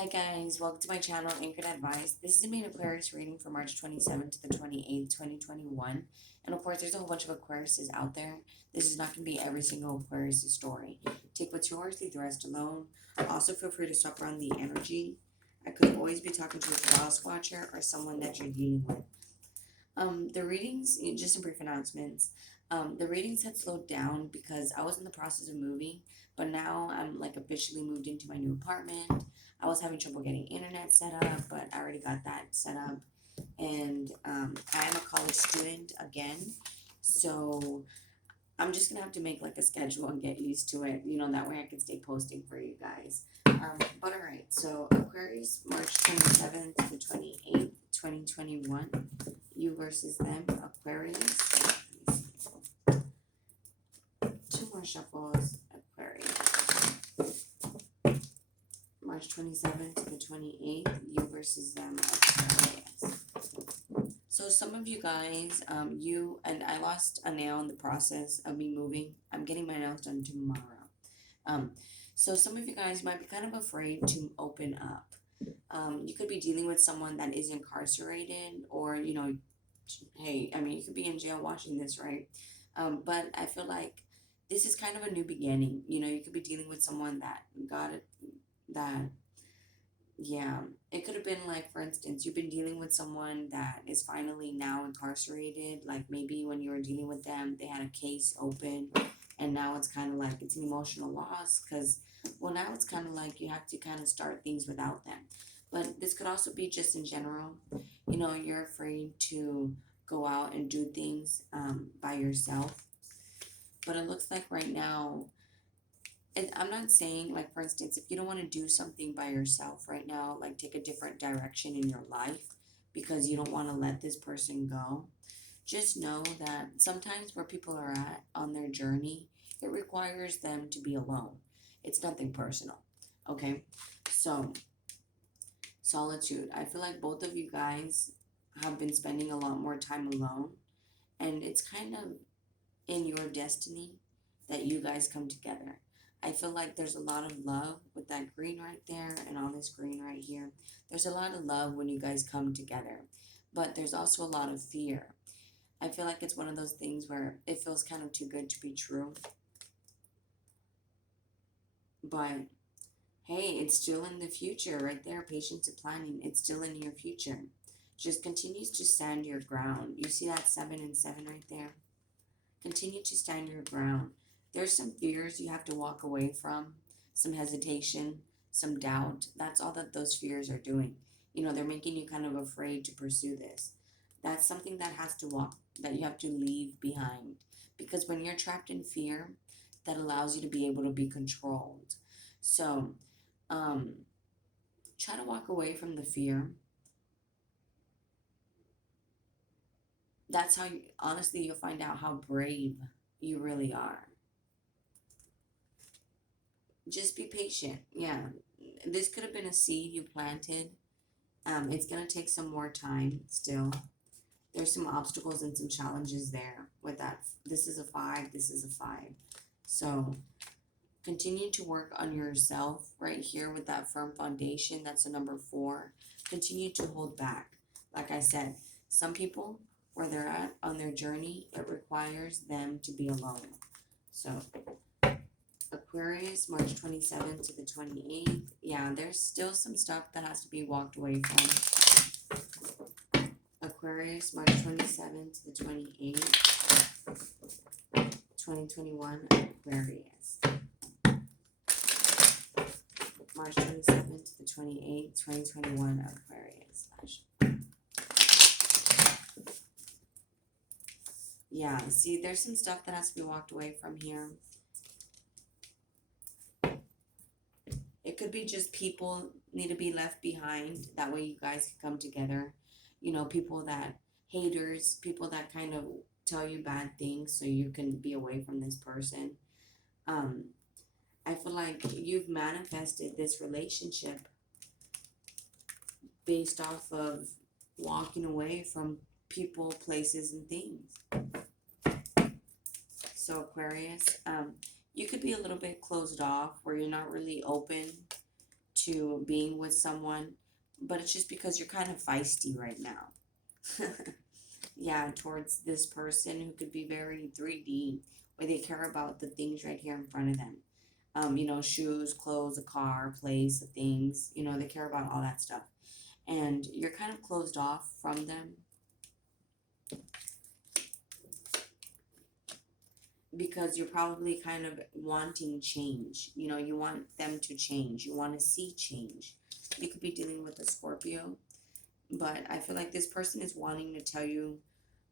Hi guys, welcome to my channel, Anchored Advice. This is a main Aquarius reading for March 27th to the 28th, 2021. And of course, there's a whole bunch of Aquariuses out there. This is not going to be every single Aquarius' story. Take what's yours, leave the rest alone. Also, feel free to stop around the energy. I could always be talking to a cross watcher or someone that you're dealing with. The readings, just some brief announcements. The readings had slowed down because I was in the process of moving, but now I'm like officially moved into my new apartment. I was having trouble getting internet set up, but I already got that set up. And I am a college student again, so I'm just gonna have to make like a schedule and get used to it. That way I can stay posting for you guys. But all right, so Aquarius, March 27th to the 28th, 2021. You versus them, Aquarius. Two more shuffles, Aquarius. March 27th to the 28th, you versus them, Aquarius. So some of you guys, I lost a nail in the process of me moving. I'm getting my nails done tomorrow. So some of you guys might be kind of afraid to open up. You could be dealing with someone that is incarcerated, or hey, I mean, you could be in jail watching this, right? But I feel like this is kind of a new beginning. You could be dealing with someone that got it, that, yeah, it could have been like, for instance, you've been dealing with someone that is finally now incarcerated. Like maybe when you were dealing with them, they had a case open, and now it's kind of like it's an emotional loss because, well, now it's kind of like you have to kind of start things without them. But this could also be just in general. You're afraid to go out and do things by yourself. But it looks like right now, and I'm not saying, like, for instance, if you don't want to do something by yourself right now, like take a different direction in your life because you don't want to let this person go, just know that sometimes where people are at on their journey, it requires them to be alone. It's nothing personal. Okay? So, solitude. I feel like both of you guys have been spending a lot more time alone, and it's kind of in your destiny that you guys come together. I feel like there's a lot of love with that green right there and all this green right here. There's a lot of love when you guys come together, but there's also a lot of fear. I feel like it's one of those things where it feels kind of too good to be true, but hey, it's still in the future right there. Patience and planning, it's still in your future. Just continues to stand your ground. You see that 7 and 7 right there? Continue to stand your ground. There's some fears you have to walk away from, some hesitation, some doubt. That's all that those fears are doing. They're making you kind of afraid to pursue this. That's something that you have to leave behind. Because when you're trapped in fear, that allows you to be able to be controlled. So, um, try to walk away from the fear. That's how honestly, you'll find out how brave you really are. Just be patient. Yeah. This could have been a seed you planted. It's going to take some more time still. There's some obstacles and some challenges there with that. This is a 5. This is a 5. So continue to work on yourself right here with that firm foundation. That's a number 4. Continue to hold back. Like I said, some people, where they're at on their journey, it requires them to be alone. So Aquarius, March 27th to the 28th. Yeah, there's still some stuff that has to be walked away from. Aquarius, March 27th to the 28th, 2021, Aquarius. March 27th to the 28th, 2021, Aquarius. Yeah, see, there's some stuff that has to be walked away from here. It could be just people need to be left behind. That way you guys can come together. People that, haters, people that kind of tell you bad things so you can be away from this person. I feel like you've manifested this relationship based off of walking away from people, places, and things. So Aquarius, you could be a little bit closed off where you're not really open to being with someone, but it's just because you're kind of feisty right now. Yeah, towards this person who could be very 3D, where they care about the things right here in front of them. Shoes, clothes, a car, place, things, they care about all that stuff. And you're kind of closed off from them because you're probably kind of wanting change. You want them to change. You want to see change. You could be dealing with a Scorpio, but I feel like this person is wanting to tell you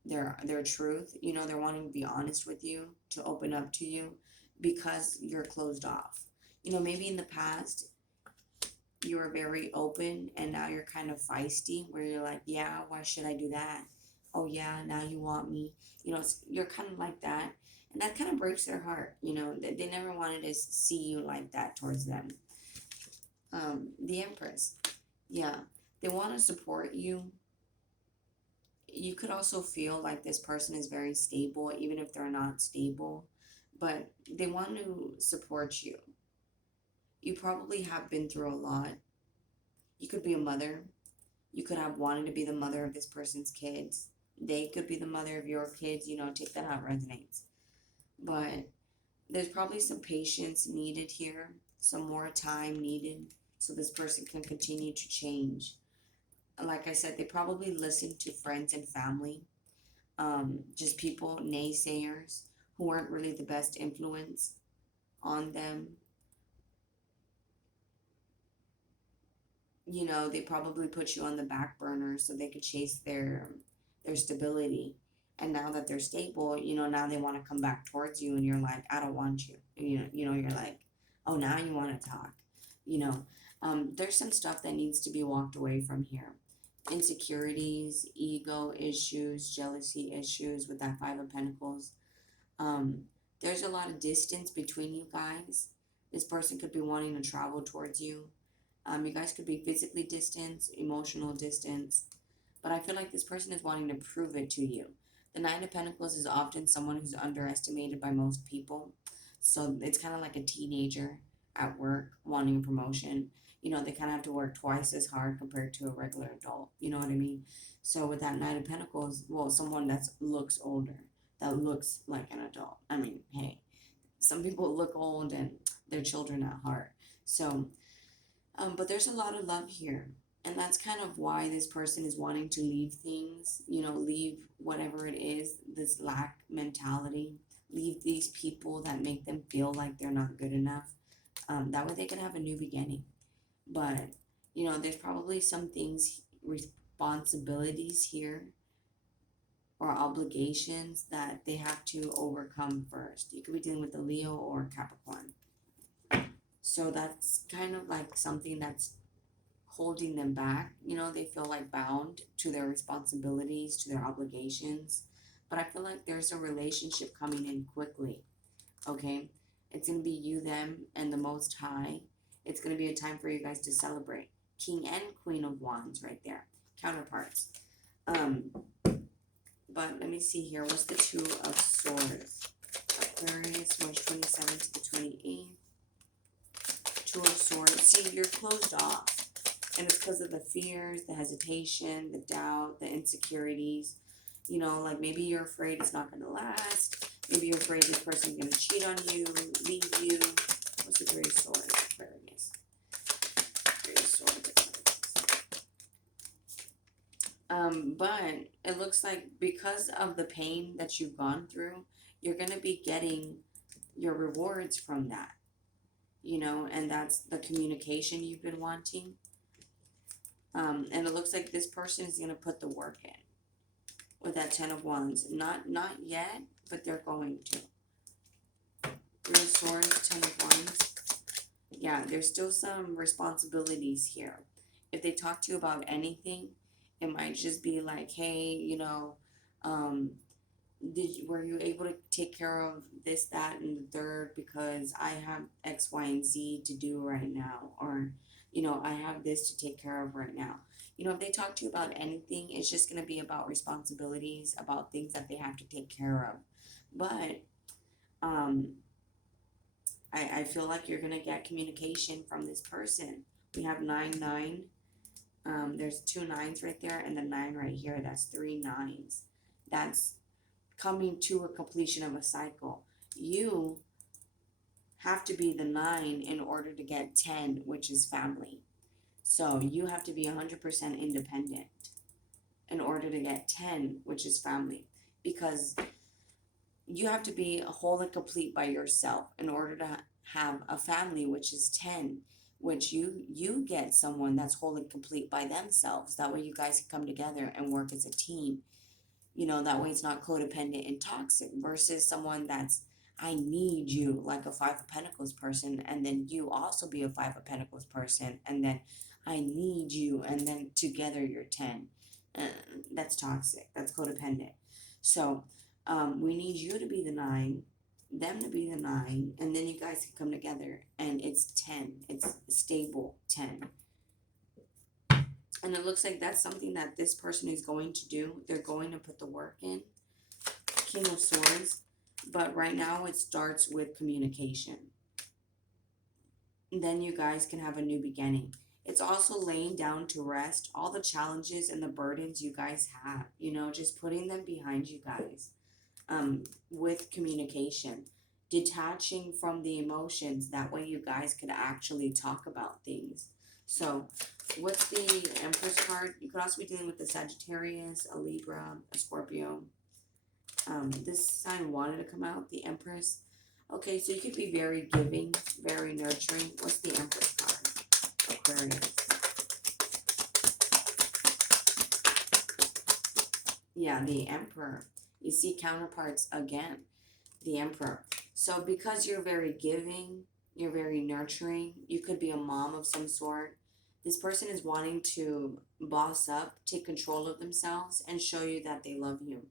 their truth. They're wanting to be honest with you, to open up to you because you're closed off. Maybe in the past you were very open and now you're kind of feisty where you're like, yeah, why should I do that? Oh yeah, now you want me. You're kind of like that. And that kind of breaks their heart. They never wanted to see you like that towards them. The Empress. Yeah. They want to support you. You could also feel like this person is very stable, even if they're not stable, but they want to support you. You probably have been through a lot. You could be a mother. You could have wanted to be the mother of this person's kids. They could be the mother of your kids. Take that how it resonates. But there's probably some patience needed here, some more time needed, so this person can continue to change. Like I said, they probably listen to friends and family, just people, naysayers, who weren't really the best influence on them. They probably put you on the back burner so they could chase their stability. And now that they're stable, now they want to come back towards you and you're like, I don't want you. You're like, oh, now you want to talk. There's some stuff that needs to be walked away from here. Insecurities, ego issues, jealousy issues with that Five of Pentacles. Um, there's a lot of distance between you guys. This person could be wanting to travel towards you. You guys could be physically distant, emotional distance, but I feel like this person is wanting to prove it to you. The Nine of Pentacles is often someone who's underestimated by most people. So it's kind of like a teenager at work wanting a promotion. They kind of have to work twice as hard compared to a regular adult. You know what I mean? So with that Nine of Pentacles, well, someone that looks older, that looks like an adult. I mean, hey, some people look old and they're children at heart. So but there's a lot of love here. And that's kind of why this person is wanting to leave things, leave whatever it is, this lack mentality, leave these people that make them feel like they're not good enough. That way they can have a new beginning. But, there's probably some things, responsibilities here or obligations that they have to overcome first. You could be dealing with a Leo or Capricorn. So that's kind of like something that's holding them back. They feel like bound to their responsibilities, to their obligations. But I feel like there's a relationship coming in quickly. Okay? It's going to be you, them, and the Most High. It's going to be a time for you guys to celebrate. King and Queen of Wands right there. Counterparts. But let me see here. What's the Two of Swords? Aquarius, March 27th to the 28th. Two of Swords. See, you're closed off. And it's because of the fears, the hesitation, the doubt, the insecurities. Like maybe you're afraid it's not going to last. Maybe you're afraid this person's going to cheat on you, leave you. What's the Three of Swords? Aquarius. Three of Swords. But it looks like because of the pain that you've gone through, you're going to be getting your rewards from that. And that's the communication you've been wanting. And it looks like this person is going to put the work in with that Ten of Wands. Not yet, but they're going to. Three of Swords, Ten of Wands. Yeah, there's still some responsibilities here. If they talk to you about anything, it might just be like, hey, were you able to take care of this, that, and the third? Because I have X, Y, and Z to do right now. Or, I have this to take care of right now. If they talk to you about anything, it's just going to be about responsibilities, about things that they have to take care of. But I feel like you're going to get communication from this person We have 9, 9. There's 2 9s right there, and the 9 right here. That's 3 9s. That's coming to a completion of a cycle. You have to be the 9 in order to get 10, which is family. So you have to be 100% independent in order to get 10, which is family. Because you have to be whole and complete by yourself in order to have a family, which is 10, which you get someone that's whole and complete by themselves. That way you guys can come together and work as a team. That way it's not codependent and toxic versus someone that's, I need you, like a 5 of Pentacles person, and then you also be a 5 of Pentacles person, and then I need you, and then together you're 10. That's toxic. That's codependent. So we need you to be the 9, them to be the 9, and then you guys can come together and it's 10. It's stable 10. And it looks like that's something that this person is going to do. They're going to put the work in. King of Swords. But right now it starts with communication. And then you guys can have a new beginning. It's also laying down to rest all the challenges and the burdens you guys have. Just putting them behind you guys. With communication. Detaching from the emotions. That way you guys could actually talk about things. So, what's the Empress card? You could also be dealing with the Sagittarius, a Libra, a Scorpio. This sign wanted to come out, the Empress. Okay, so you could be very giving, very nurturing. What's the Empress card? Aquarius. Yeah, the Emperor. You see counterparts again. The Emperor. So because you're very giving, you're very nurturing, you could be a mom of some sort. This person is wanting to boss up, take control of themselves, and show you that they love you.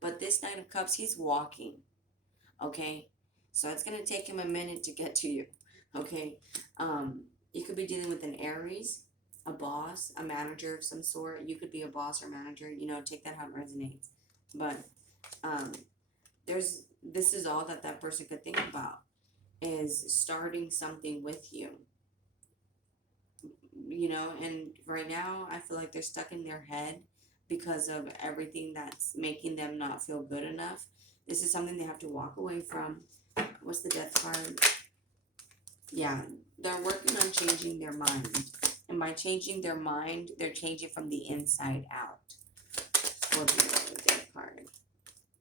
But this Knight of Cups, he's walking. Okay? So it's going to take him a minute to get to you. Okay? You could be dealing with an Aries, a boss, a manager of some sort. You could be a boss or manager. Take that how it resonates. But this is all that person could think about, is starting something with you. And right now I feel like they're stuck in their head because of everything that's making them not feel good enough. This is something they have to walk away from. What's the Death card? Yeah, they're working on changing their mind. And by changing their mind, they're changing from the inside out. Scorpio, the Death card.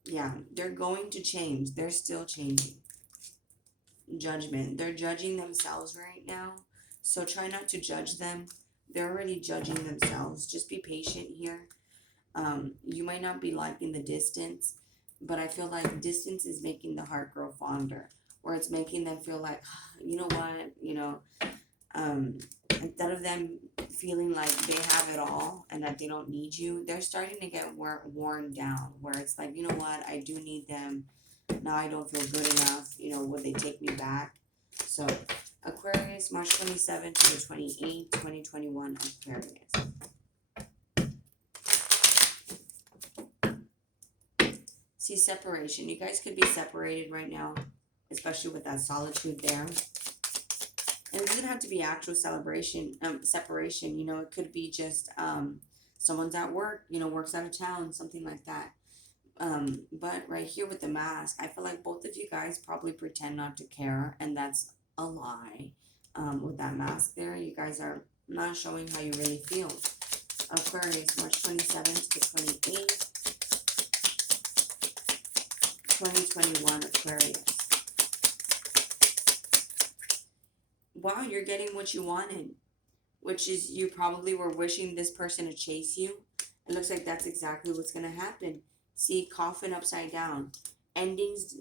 Yeah, they're going to change. They're still changing. Judgment. They're judging themselves right now. So try not to judge them. They're already judging themselves. Just be patient here. You might not be liking the distance, but I feel like distance is making the heart grow fonder, or it's making them feel like, you know what, instead of them feeling like they have it all and that they don't need you, they're starting to get worn down, where it's like, you know what, I do need them. Now I don't feel good enough. Would they take me back? So, Aquarius, March 27th to the 28th, 2021, Aquarius. See, separation. You guys could be separated right now, especially with that solitude there. And it doesn't have to be actual separation. It could be just someone's at work, works out of town, something like that. But right here with the mask, I feel like both of you guys probably pretend not to care, and that's a lie. With that mask there, you guys are not showing how you really feel. Aquarius, March 27th to 28th, 2021, Aquarius. Wow, you're getting what you wanted, which is you probably were wishing this person to chase you. It looks like that's exactly what's going to happen. See, coffin upside down. Endings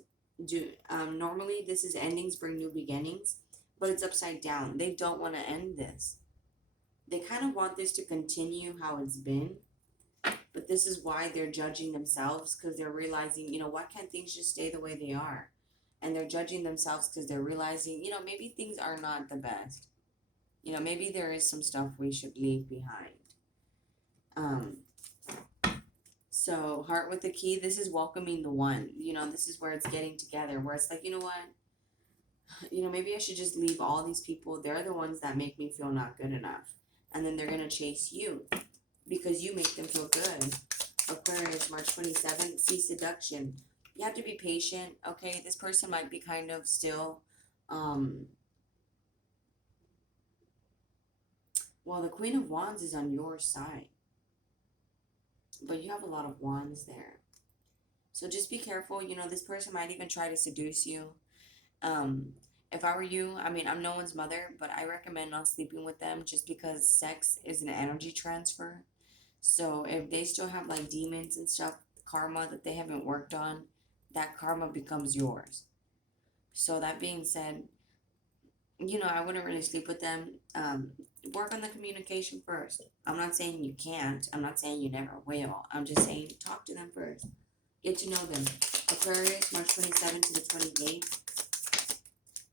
do, normally this is endings bring new beginnings, but it's upside down. They don't want to end this. They kind of want this to continue how it's been, but this is why they're judging themselves, because they're realizing, why can't things just stay the way they are? And they're judging themselves because they're realizing, maybe things are not the best. Maybe there is some stuff we should leave behind. So, Heart with the Key, this is welcoming the one. This is where it's getting together, where it's like, you know what? maybe I should just leave all these people. They're the ones that make me feel not good enough. And then they're going to chase you because you make them feel good. Aquarius, March 27th, see seduction. You have to be patient, okay? This person might be kind of still, well, the Queen of Wands is on your side, but you have a lot of wands there. So just be careful. This person might even try to seduce you. If I were you, I mean, I'm no one's mother, but I recommend not sleeping with them just because sex is an energy transfer. So if they still have like demons and stuff, karma that they haven't worked on, that karma becomes yours. So that being said, I wouldn't really sleep with them. Work on the communication first. I'm not saying you can't. I'm not saying you never will. I'm just saying talk to them first. Get to know them. Aquarius, March 27th to the 28th.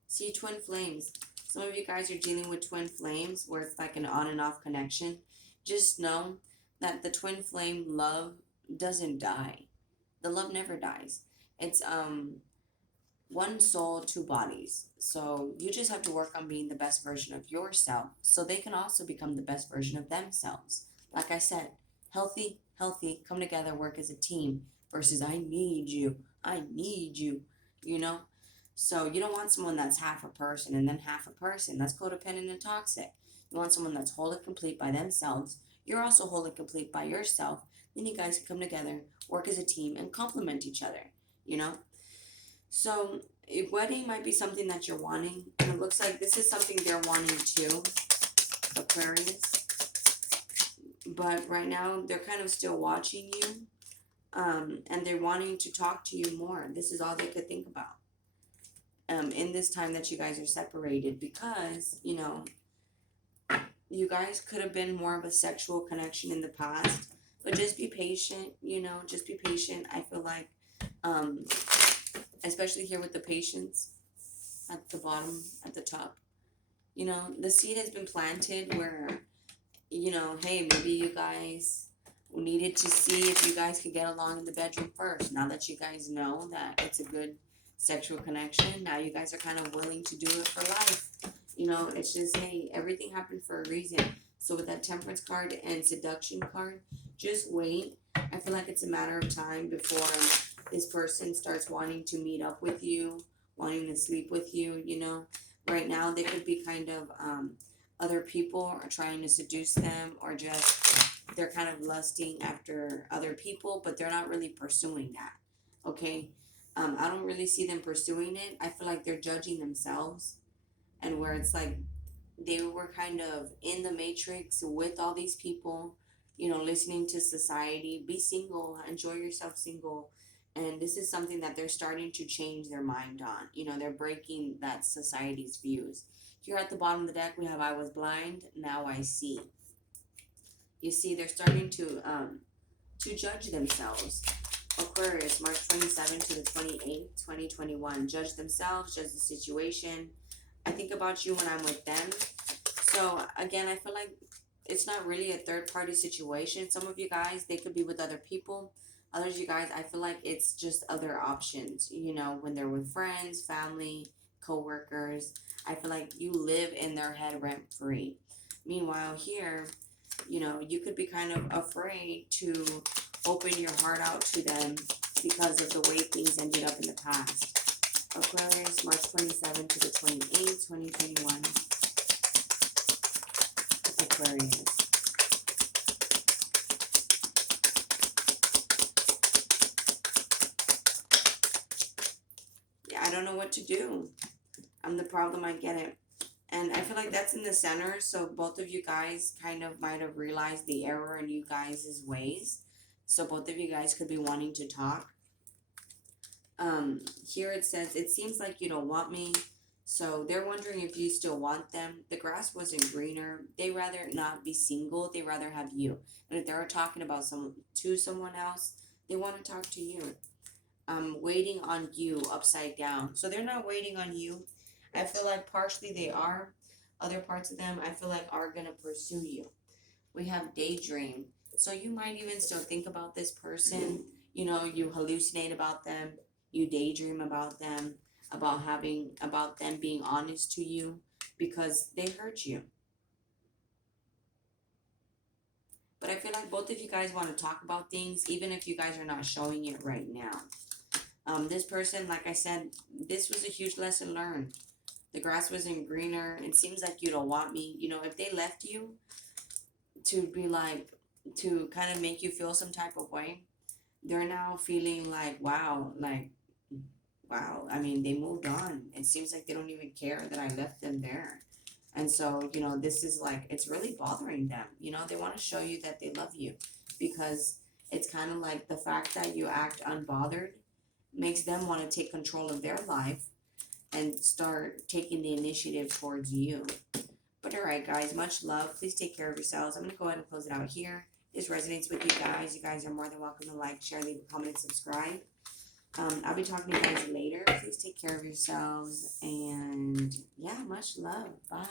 See twin flames. Some of you guys are dealing with twin flames where it's like an on and off connection. Just know that the twin flame love doesn't die. The love never dies. It's one soul, two bodies. So you just have to work on being the best version of yourself so they can also become the best version of themselves. Like I said, healthy, come together, work as a team versus I need you, you know? So you don't want someone that's half a person and then half a person. That's codependent and toxic. You want someone that's whole and complete by themselves. You're also whole and complete by yourself. Then you guys can come together, work as a team, and complement each other, you know? So a wedding might be something that you're wanting, and it looks like this is something they're wanting too, Aquarius. But right now they're kind of still watching you, and they're wanting to talk to you more. This is all they could think about in this time that you guys are separated, because you guys could have been more of a sexual connection in the past. But just be patient, just be patient. I feel like, especially here with the patience at the bottom, at the top, the seed has been planted where, hey, maybe you guys needed to see if you guys could get along in the bedroom first. Now that you guys know that it's a good sexual connection, now you guys are kind of willing to do it for life. It's just, hey, everything happened for a reason. So with that Temperance card and Seduction card, just wait. I feel like it's a matter of time before this person starts wanting to meet up with you, wanting to sleep with you, Right now, they could be kind of, other people are trying to seduce them, or just they're kind of lusting after other people, but they're not really pursuing that, okay? I don't really see them pursuing it. I feel like they're judging themselves, and where it's like they were kind of in the matrix with all these people, listening to society. Be single, enjoy yourself single. And this is something that they're starting to change their mind on. They're breaking that society's views. Here at the bottom of the deck, we have I was blind, now I see. You see, they're starting to judge themselves. Aquarius, March 27th to the 28th, 2021. Judge themselves, judge the situation. I think about you when I'm with them. So again, I feel like it's not really a third party situation. Some of you guys, they could be with other people. Others, you guys, I feel like it's just other options, when they're with friends, family, co-workers. I feel like you live in their head rent free. Meanwhile, here, you could be kind of afraid to open your heart out to them because of the way things ended up in the past. Aquarius, March 27th to the 28th, 2021. Aquarius. Yeah, I don't know what to do. I'm the problem, I get it. And I feel like that's in the center, so both of you guys kind of might have realized the error in you guys' ways. So both of you guys could be wanting to talk. Here it says, it seems like you don't want me. So they're wondering if you still want them. The grass wasn't greener. They rather not be single. They rather have you. And if they're talking about someone else, they want to talk to you. Waiting on you upside down. So they're not waiting on you. I feel like partially they are. Other parts of them, I feel like, are going to pursue you. We have daydream. So you might even still think about this person. You hallucinate about them. You daydream about them. about them being honest to you because they hurt you. But I feel like both of you guys want to talk about things, even if you guys are not showing it right now. This person, like I said, this was a huge lesson learned. The grass wasn't greener. It seems like you don't want me. You know, if they left you to be like, to kind of make you feel some type of way, they're now feeling like, wow, I mean, they moved on. It seems like they don't even care that I left them there. And so, you know, this is like, it's really bothering them. You know, they want to show you that they love you because it's kind of like the fact that you act unbothered makes them want to take control of their life and start taking the initiative towards you. But all right, guys, much love. Please take care of yourselves. I'm going to go ahead and close it out here. This resonates with you guys. You guys are more than welcome to like, share, leave a comment, and subscribe. I'll be talking to you guys later. Please take care of yourselves. And yeah, much love. Bye.